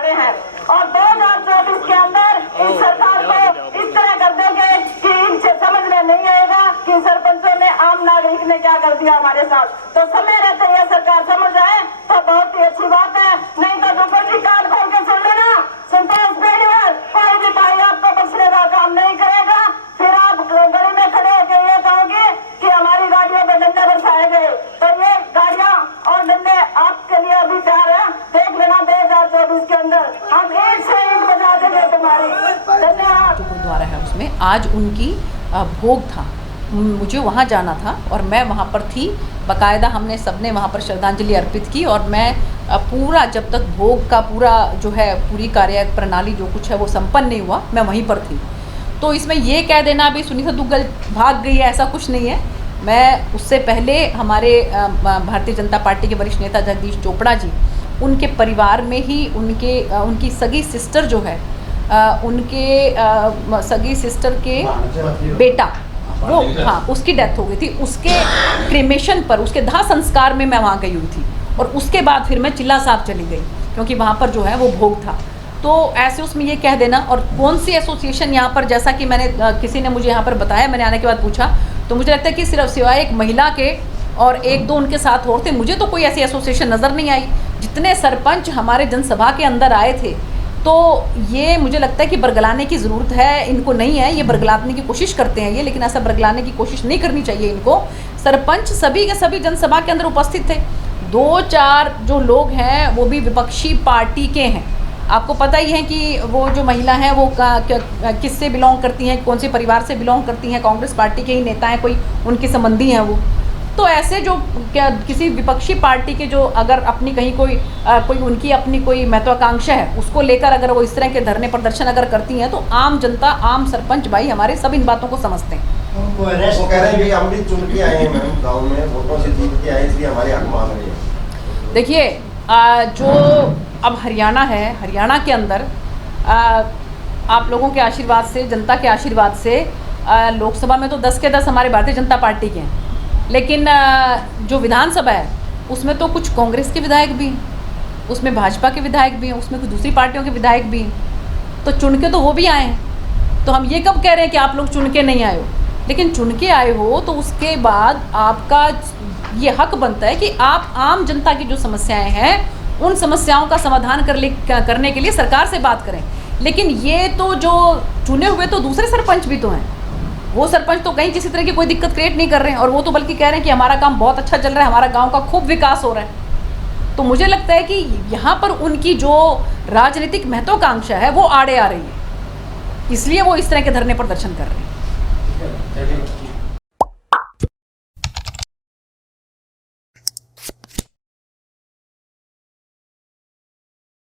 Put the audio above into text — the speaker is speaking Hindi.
खड़े हैं और 2024 के अंदर इस सरकार को इस तरह कर देंगे कि इनसे समझ में नहीं आएगा कि सरपंचों ने, आम नागरिक ने क्या कर दिया हमारे साथ। तो समय रहते यह सरकार समझ जाए तो बहुत ही अच्छी बात है, नहीं तो दुर्गा जी कान खोल के सुन लेना, संतोष बेनीवाल कोई भी भाई आपको बचने का काम नहीं करेगा। फिर आप गली में खड़े होकर ये कहोगे कि हमारी गाड़ियों में डंडे बरसाए गए, तो ये गाड़ियां और डंडे आपके लिए अभी तैयार है, देख लेना 2024 के अंदर हम एक से एक बजा देंगे तुम्हारी। धन्यवाद। जो गुरुद्वारा है उसमें आज उनकी भोग था, मुझे वहाँ जाना था और मैं वहाँ पर थी। बाकायदा हमने सबने वहाँ पर श्रद्धांजलि अर्पित की और मैं पूरा जब तक भोग का पूरा जो है पूरी कार्य प्रणाली जो कुछ है वो संपन्न नहीं हुआ, मैं वहीं पर थी। तो इसमें ये कह देना अभी सुनीता दुग्गल भाग गई है, ऐसा कुछ नहीं है। मैं उससे पहले हमारे भारतीय जनता पार्टी के वरिष्ठ नेता जगदीश चोपड़ा जी, उनके परिवार में ही उनकी सगी सिस्टर जो है, उनके सगी सिस्टर के बेटा वो, हाँ, उसकी डेथ हो गई थी। उसके क्रेमेशन पर, उसके दाह संस्कार में मैं वहाँ गई हुई थी और उसके बाद फिर मैं चिल्ला साहब चली गई क्योंकि वहाँ पर जो है वो भोग था। तो ऐसे उसमें ये कह देना, और कौन सी एसोसिएशन यहाँ पर, जैसा कि मैंने किसी ने मुझे यहाँ पर बताया, मैंने आने के बाद पूछा तो मुझे लगता है कि सिर्फ सिवाय एक महिला के और एक दो उनके साथ और थे, मुझे तो कोई ऐसी एसोसिएशन नज़र नहीं आई। जितने सरपंच हमारे जनसभा के अंदर आए थे, तो ये मुझे लगता है कि बरगलाने की ज़रूरत है, इनको नहीं है, ये बरगलाने की कोशिश करते हैं ये, लेकिन ऐसा बरगलाने की कोशिश नहीं करनी चाहिए इनको। सरपंच सभी के सभी जनसभा के अंदर उपस्थित थे। 2-4 जो लोग हैं वो भी विपक्षी पार्टी के हैं। आपको पता ही है कि वो जो महिला हैं वो किससे बिलोंग करती हैं, कौन से परिवार से बिलोंग करती हैं, कांग्रेस पार्टी के ही नेता हैं, कोई उनके संबंधी हैं वो। तो ऐसे जो किसी विपक्षी पार्टी के जो अगर अपनी कहीं कोई उनकी अपनी कोई महत्वाकांक्षा है उसको लेकर अगर वो इस तरह के धरने प्रदर्शन अगर करती हैं, तो आम जनता, आम सरपंच भाई हमारे सब इन बातों को समझते हैं। वो कह रहे हैं कि हम भी चुन के आए हैं मैम, गाँव में वोटों से जीत के आए, इसलिए हमारे हक मांग रहे हैं। देखिए, जो अब हरियाणा है, हरियाणा के अंदर आप लोगों के आशीर्वाद से, जनता के आशीर्वाद से लोकसभा में तो 10 के 10 हमारे भारतीय जनता पार्टी के हैं, लेकिन जो विधानसभा है उसमें तो कुछ कांग्रेस के विधायक भी हैं, उसमें भाजपा के विधायक भी हैं, उसमें कुछ दूसरी पार्टियों के विधायक भी हैं। तो चुन के तो वो भी आए हैं। तो हम ये कब कह रहे हैं कि आप लोग चुन के नहीं आए हो? लेकिन चुन के आए हो तो उसके बाद आपका ये हक बनता है कि आप आम जनता की जो समस्याएं हैं उन समस्याओं का समाधान करने के लिए सरकार से बात करें। लेकिन ये तो जो चुने हुए तो दूसरे सरपंच भी तो हैं, वो सरपंच तो कहीं किसी तरह की कोई दिक्कत क्रिएट नहीं कर रहे हैं, और वो तो बल्कि कह रहे हैं कि हमारा काम बहुत अच्छा चल रहा है, हमारा गांव का खूब विकास हो रहा है। तो मुझे लगता है कि यहाँ पर उनकी जो राजनीतिक महत्वाकांक्षा है वो आड़े आ रही है, इसलिए वो इस तरह के धरने प्रदर्शन कर रहे हैं।